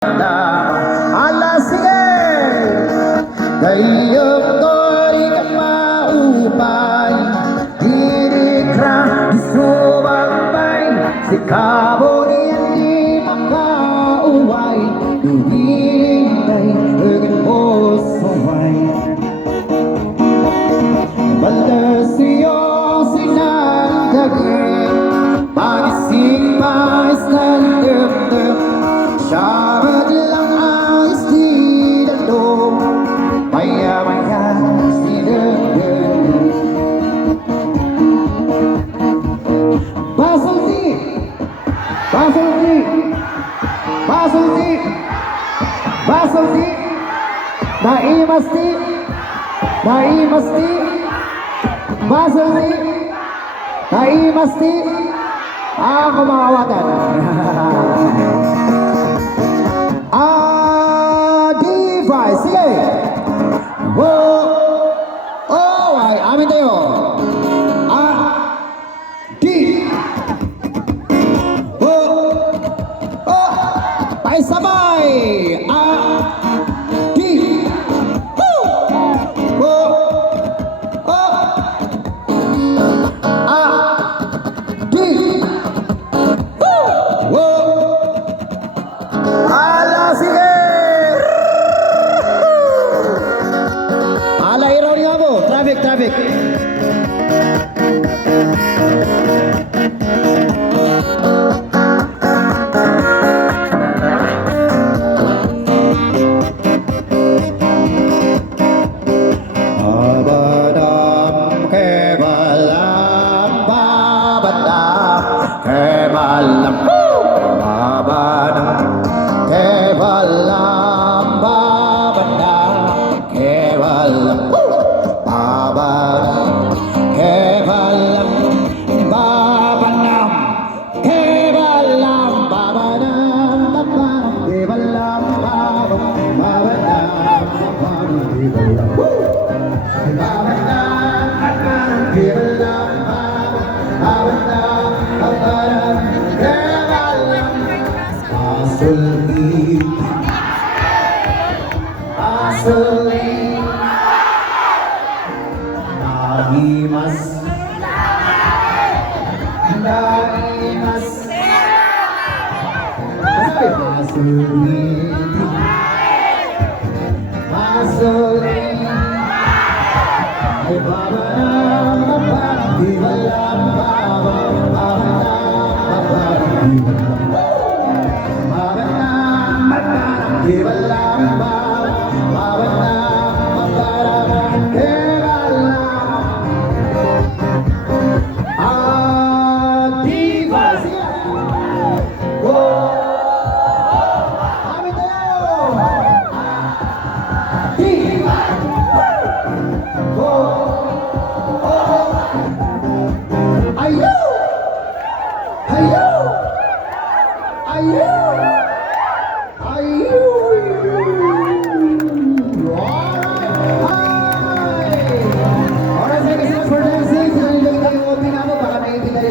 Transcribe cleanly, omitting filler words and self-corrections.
Ala sige, gayong tori ka maupay, dirikra disubabay, si kabo niyan di makauway, duwintay agad mo saway. Balasyo sinagdagin, pagising mais ng dip-dip, syarad lang ayos di dadong, maya-maya si dip-dip. Basalti, basalti, basalti, basalti, naimasti, naimasti, basalti, naimasti, ako makawatan. Divide, sige. Oh, ay, amin tayo. D. Tayo sabay. D. D. Ala, sige. Ala, iraw niyo ako. Traffic, traffic. Babadam kebalam, babadam kebalam, babadam kebalam, babadam kebalam, babadam kebalam, babadam kebalam, babadam kebalam, babadam kebalam. Baba,